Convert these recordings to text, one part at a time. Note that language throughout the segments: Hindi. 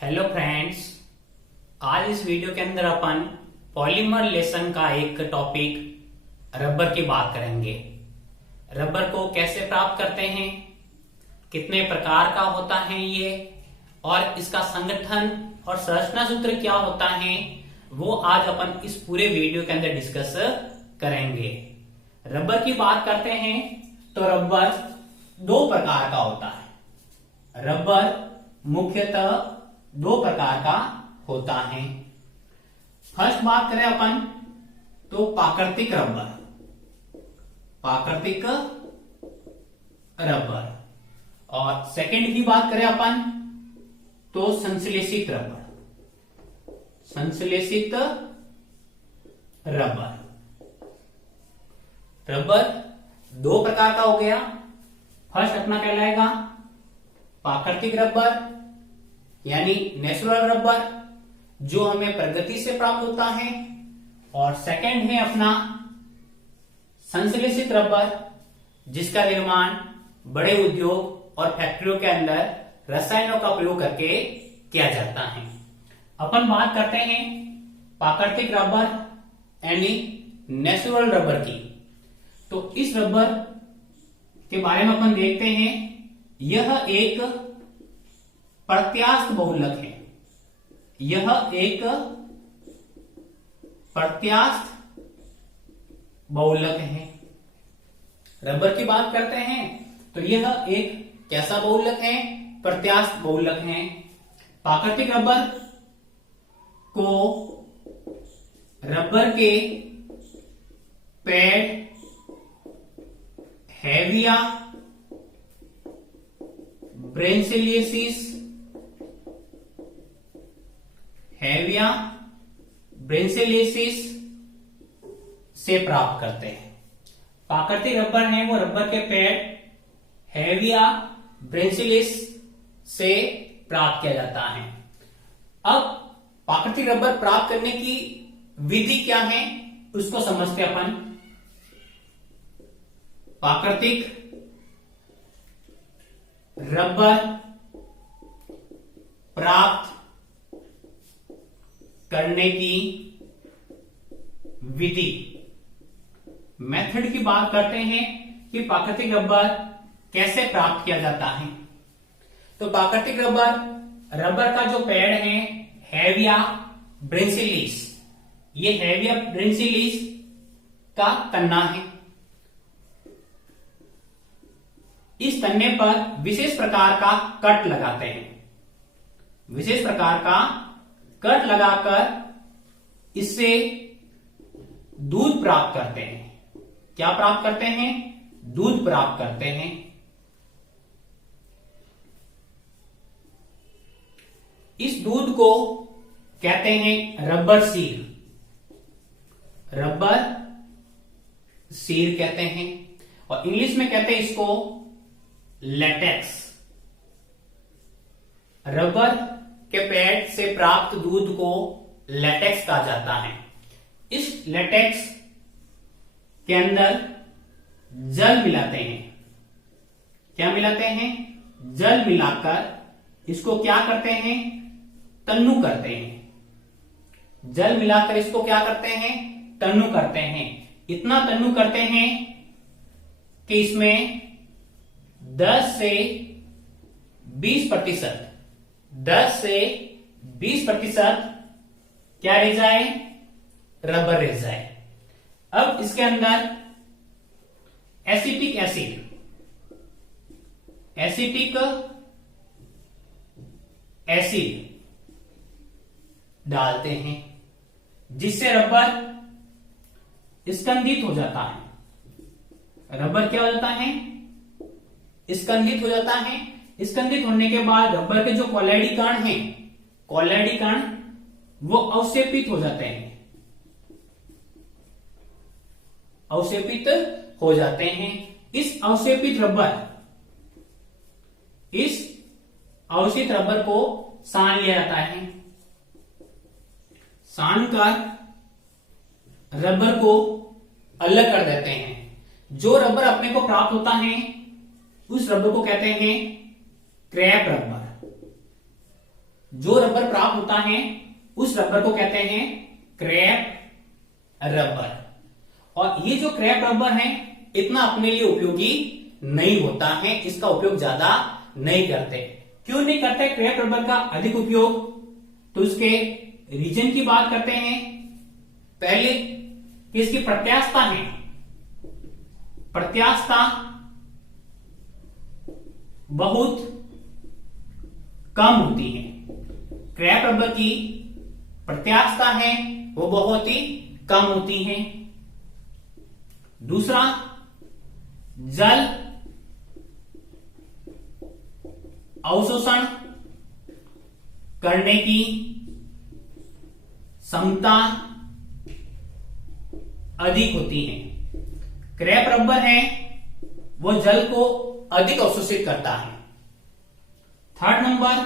हेलो फ्रेंड्स, आज इस वीडियो के अंदर अपन पॉलीमर लेसन का एक टॉपिक रबर की बात करेंगे। रबर को कैसे प्राप्त करते हैं, कितने प्रकार का होता है ये, और इसका संगठन और संरचना सूत्र क्या होता है, वो आज अपन इस पूरे वीडियो के अंदर डिस्कस करेंगे। रबर की बात करते हैं तो रबर दो प्रकार का होता है। रबर मुख्यतः दो प्रकार का होता है। फर्स्ट बात करें अपन तो प्राकृतिक रबर, और सेकंड की बात करें अपन तो संश्लेषित रबर। रबर दो प्रकार का हो गया। फर्स्ट अपना कहलाएगा प्राकृतिक रबर यानी नेचुरल रबर, जो हमें प्रकृति से प्राप्त होता है, और सेकंड है अपना संश्लेषित रबर, जिसका निर्माण बड़े उद्योग और फैक्ट्रियों के अंदर रसायनों का प्रयोग करके किया जाता है। अपन बात करते हैं प्राकृतिक रबर यानी नेचुरल रबर की। तो इस रबर के बारे में अपन देखते हैं, यह एक प्रत्यास्थ बहुलक है। रबर की बात करते हैं तो यह एक कैसा बहुलक है? प्रत्यास्थ बहुलक है। प्राकृतिक रबर को रबर के पेड़ हेविया ब्रेंसिलिएसिस से प्राप्त करते हैं। प्राकृतिक रबर है वो रबर के पेड़ हेविया ब्रेंसिलिस से प्राप्त किया जाता है। अब प्राकृतिक रबर प्राप्त करने की विधि क्या है उसको समझते अपन। प्राकृतिक रबर प्राप्त करने की विधि, मेथड की बात करते हैं कि प्राकृतिक रबर कैसे प्राप्त किया जाता है। तो प्राकृतिक रबर का जो पेड़ है हेविया ब्रेंसिलिस, ये हेविया ब्रेंसिलिस का तन्ना है। इस तन्ने पर विशेष प्रकार का कट लगाते हैं। विशेष प्रकार का कट लगाकर इससे दूध प्राप्त करते हैं। क्या प्राप्त करते हैं? दूध प्राप्त करते हैं। इस दूध को कहते हैं रबर सीर कहते हैं, और इंग्लिश में कहते हैं इसको लेटेक्स। रबर के पेड़ से प्राप्त दूध को लेटेक्स कहा जाता है। इस लेटेक्स के अंदर जल मिलाते हैं। क्या मिलाते हैं? जल मिलाकर इसको क्या करते हैं? तन्नु करते हैं। जल मिलाकर इसको क्या करते हैं? तन्नु करते हैं। इतना तन्नु करते हैं कि इसमें 10 से 20% क्या रह जाए? रबर रह जाए। अब इसके अंदर एसिटिक एसिड डालते हैं, जिससे रबर स्कंदित हो जाता है। रबर क्या हो जाता है? स्कंदित हो जाता है। स्कंदित होने के बाद रबर के जो कॉलैडी कण वो अवशेपित हो जाते हैं। इस अवशेषित रबर को सान लिया जाता है। सान कर रबर को अलग कर देते हैं। जो रबर अपने को प्राप्त होता है उस रबर को कहते हैं क्रैप रबर। जो रबर प्राप्त होता है उस रबर को कहते हैं क्रैप रबर। और ये जो क्रैप रबर है इतना अपने लिए उपयोगी नहीं होता है, इसका उपयोग ज्यादा नहीं करते। क्यों नहीं करते क्रैप रबर का अधिक उपयोग? तो इसके रीजन की बात करते हैं। पहले कि इसकी प्रत्यास्थता है, प्रत्यास्थता बहुत कम होती है। क्रैप रबर की प्रत्यास्थता है वो बहुत ही कम होती है। दूसरा, जल अवशोषण करने की क्षमता अधिक होती है। क्रैप रबर है वो जल को अधिक अवशोषित करता है। थर्ड नंबर,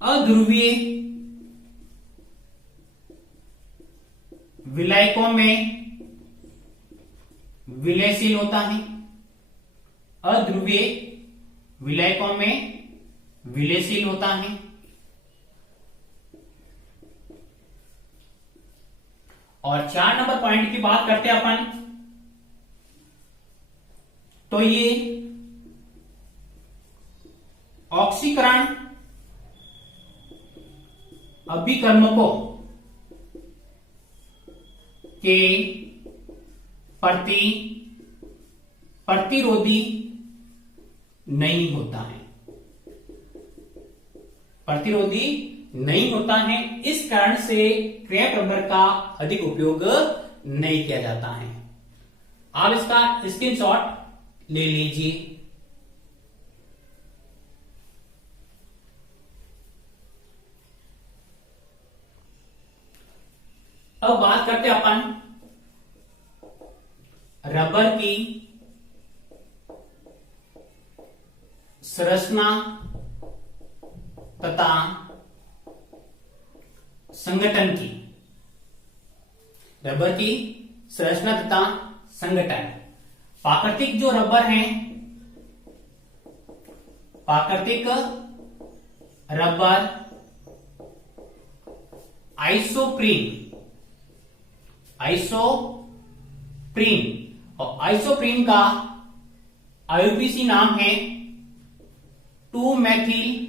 अध्रुवीय विलायकों में विलयशील होता है। अध्रुवीय विलायकों में विलयशील होता है। और 4 नंबर पॉइंट की बात करते हैं अपन, तो ये ऑक्सीकरण अभिकर्मकों के प्रति प्रतिरोधी नहीं होता है, प्रतिरोधी नहीं होता है। इस कारण से क्रैप रबर का अधिक उपयोग नहीं किया जाता है। आप इसका स्क्रीनशॉट ले लीजिए। अब बात करते हैं अपन रबर की संरचना तथा संगठन की। रबर की संरचना तथा संगठन। प्राकृतिक जो रबर है, प्राकृतिक रबर आइसोप्रीन, आइसोप्रीन, और आइसोप्रीन का आईयूपीएसी नाम है 2-मेथिल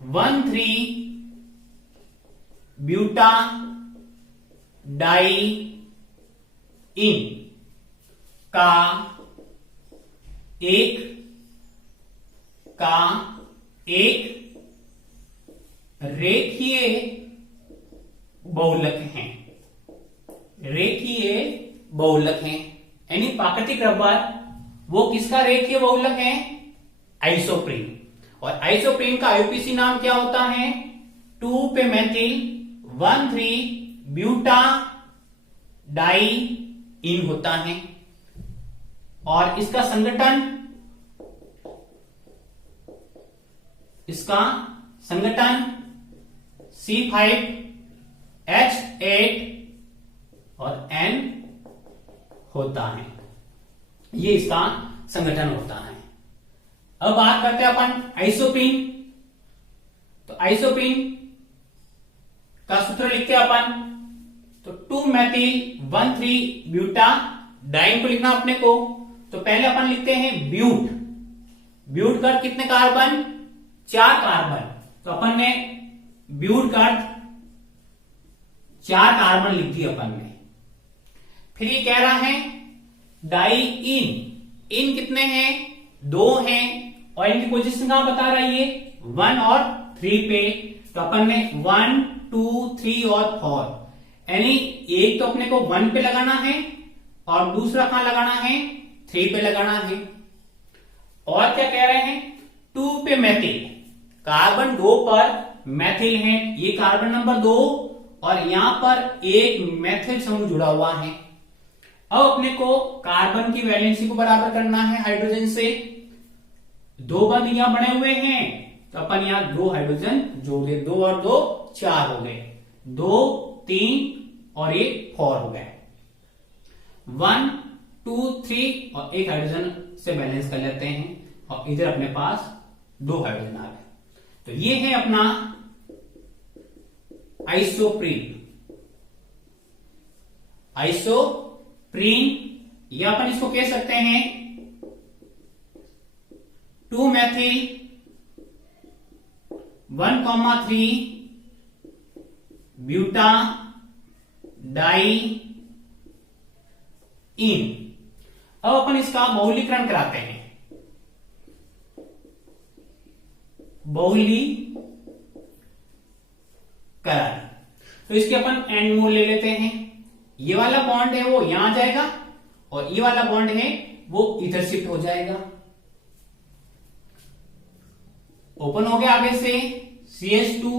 1,3-ब्यूटाडाइईन का एक रेखीय बहुलक है। रेखीय बहुलक है, यानी प्राकृतिक रबर वो किसका रेखीय बहुलक है? आइसोप्रीन। और आइसोप्रीन का आईयूपीएसी नाम क्या होता है? 2-मेथिल 1,3-ब्यूटाडाइईन होता है। और इसका संगठन C5H8 और N होता है। ये इसका संगठन होता है। अब बात करते हैं अपन आइसोप्रीन। तो आइसोप्रीन का सूत्र लिखते हैं अपन, तो 2-मेथिल 1,3-ब्यूटाडाइईन को लिखना अपने को। तो पहले अपन लिखते हैं ब्यूट। ब्यूट का कितने कार्बन? 4 कार्बन। तो अपन ने ब्यूट का 4 कार्बन लिख दिए अपन ने। फिर ये कह रहा है डाइईन। इन कितने हैं? 2 हैं। और इनकी पोजीशन कहां बता रहा है ये? 1 और 3 पे। तो अपन ने 1, 2, 3 और 4, यानी एक तो अपने को 1 पे लगाना है और दूसरा कहां लगाना है? 3 पे लगाना है। और क्या कह रहे हैं? 2 पे मेथिल, कार्बन 2 पर मेथिल है, ये कार्बन नंबर 2 और यहां पर एक मेथिल समूह जुड़ा हुआ है। अब अपने को कार्बन की वैलेंसी को बराबर करना है हाइड्रोजन से। 2 बंध यहां बने हुए हैं, तो अपन यहां 2 हाइड्रोजन जोड़ दिए। 2 और 2 4 हो गए, 2, 3 और 1 4 हो गए। 1, 2 3 और एक हाइड्रोजन से बैलेंस कर लेते हैं और इधर अपने पास 2 हाइड्रोजन आ गए। तो ये है अपना आइसोप्रीन। आइसोप्रीन या अपन इसको कह सकते हैं 2-methyl 1,3 ब्यूटा डाई इन। अब अपन इसका बहुलीकरण कराते हैं। बहुलीकरण, तो इसके अपन एंड मोल ले लेते हैं। ये वाला बॉन्ड है वो यहां आ जाएगा और ये वाला बॉन्ड है वो इधर शिफ्ट हो जाएगा। ओपन हो गया आगे से CH2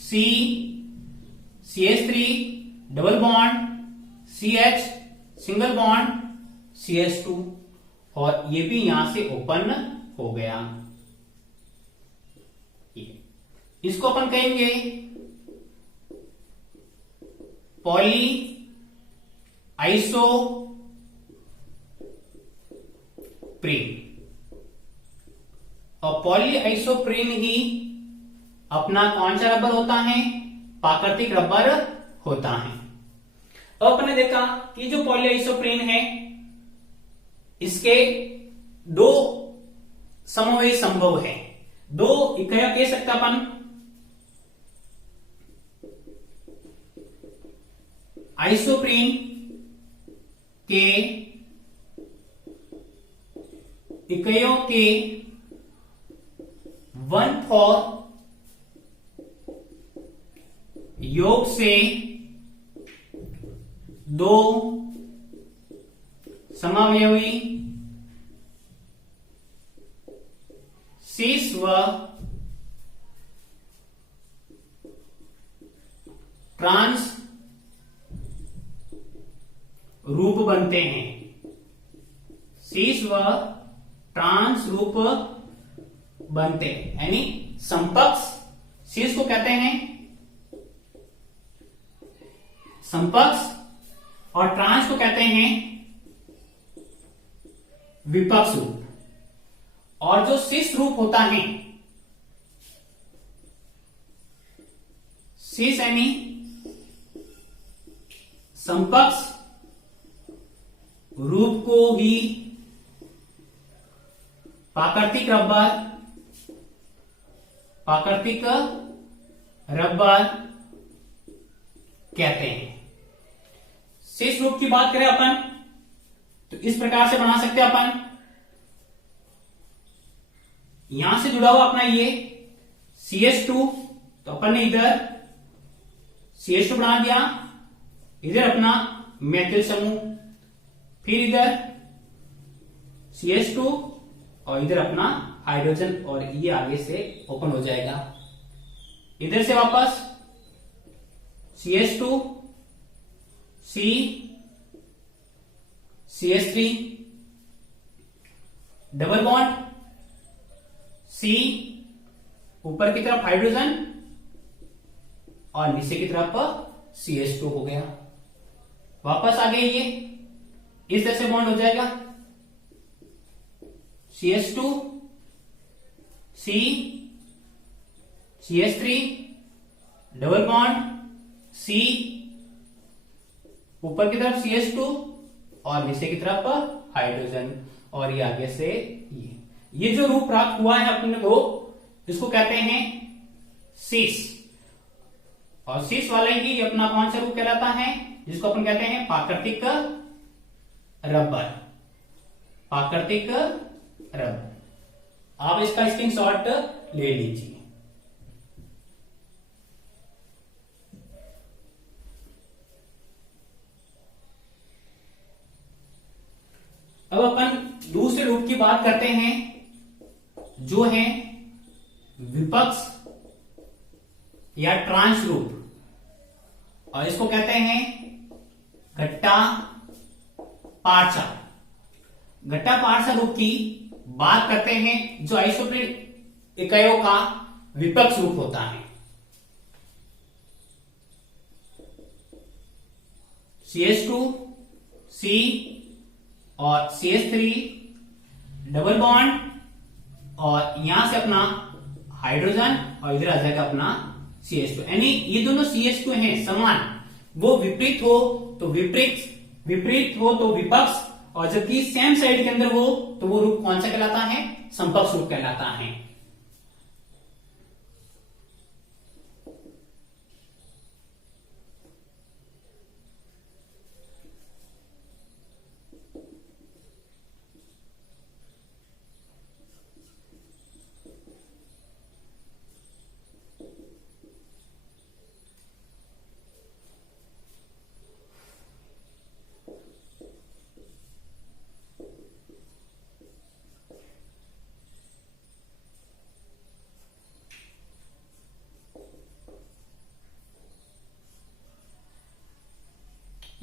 C CH3 double bond CH single bond CH2 और ये भी यहां से ओपन हो गया। इसको अपन कहेंगे पॉली आइसोप्रीन। और पॉली आइसोप्रीन ही अपना कौन सा रबर होता है? प्राकृतिक रबर होता है। अब अपन ने देखा कि जो पॉली आइसोप्रीन है इसके 2 समवेत संभव है। 2 इकाइयां कह सकते अपन। आइसोप्रीन के इकाइयों के 1/4 योग से 2 समावयवी शीश व ट्रांस रूप बनते हैं। शीश व ट्रांस रूप बनते हैं, यानी समपक्ष शीश को कहते हैं समपक्ष और ट्रांस को कहते हैं विपक्ष रूप। और जो शीश रूप होता है, शीश यानी समपक्ष रूप को ही प्राकृतिक रबर कहते हैं। शीश रूप की बात करें अपन तो इस प्रकार से बना सकते हैं अपन। यहां से जुड़ा हुआ अपना ये CH2, तो अपन ने इधर CH2 बना दिया, इधर अपना मेथिल समूह, फिर इधर CH2 और इधर अपना हाइड्रोजन और ये आगे से ओपन हो जाएगा। इधर से वापस CH2 C CH3 double bond C, ऊपर की तरफ हाइड्रोजन और नीचे की तरफ CH2 हो गया। वापस आ गए ये, इस तरह से बॉन्ड हो जाएगा CH2 C CH3 double bond C, ऊपर की तरफ CH2 और नीचे की तरफ हाइड्रोजन और ये आगे से ये जो रूप प्राप्त हुआ है अपने को, इसको कहते हैं शीश। और शीश वाले ही अपना कौन सा रूप कहलाता है, जिसको अपन कहते हैं प्राकृतिक रबर। प्राकृतिक रबर, आप इसका स्क्रीनशॉट ले लीजिए। अब अपन दूसरे रूप की बात करते हैं जो है विपक्ष या ट्रांस रूप, और इसको कहते हैं घट्टा पारसा। घट्टा पारसा रूप की बात करते हैं जो आइसोप्रीन इकाइयों का विपक्ष रूप होता है। CH2 C और CH3 डबल बॉन्ड, और यहां से अपना हाइड्रोजन और इधर आ जाएगा अपना CH2। यानी ये दोनों CH2 हैं समान, वो विपरीत हो तो विपरीत हो तो विपक्ष, और जबकि सेम साइड के अंदर हो तो वो रूप कौन सा कहलाता है? समकक्ष रूप कहलाता है।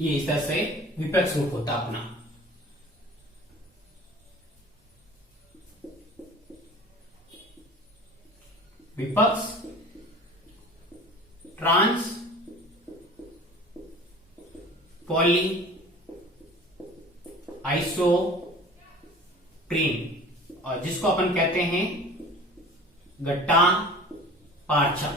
ये इस तरह से विपक्ष रूप होता अपना। विपक्ष ट्रांस पॉली आइसोप्रीन, और जिसको अपन कहते हैं गट्टा पारछा।